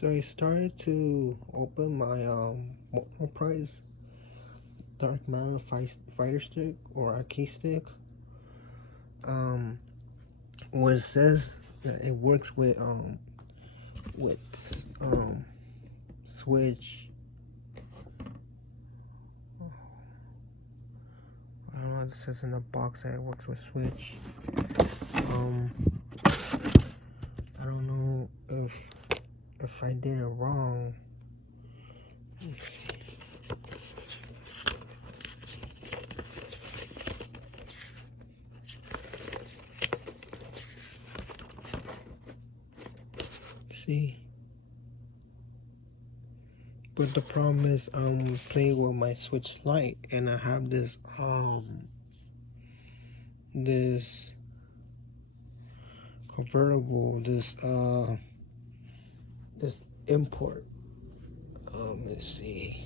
So I started to open my price dark matter fighter stick or a key stick. What it says that it works with switch. I don't know what it says in the box that it works with switch. I don't know if I did it wrong. Let's see. But the problem is I'm playing with my Switch Lite and I have this this convertible, this import. Let's see.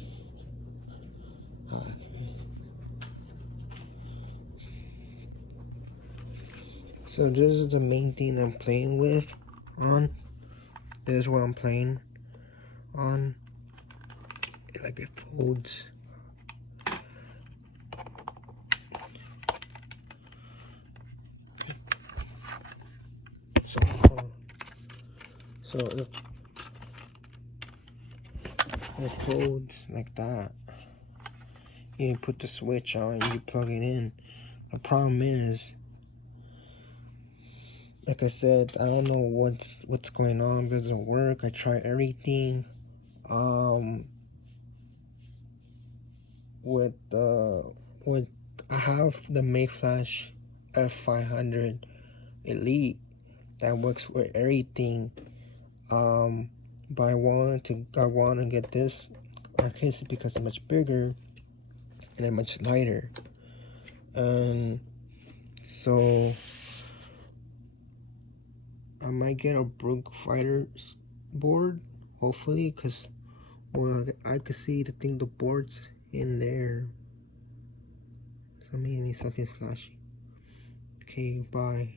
So this is the main thing I'm playing with on. This is what I'm playing on. Like it folds. So if it folds like that, you put the switch on, you plug it in. The problem is, like I said, I don't know what's going on. It doesn't work. I try everything. With I have the Mayflash F500 Elite that works with everything. But I want to get this case because it's much bigger and it's much lighter, and so I might get a Brook Fighter board, hopefully, because well, I could see the board's in there. So maybe something's flashy. Okay, bye.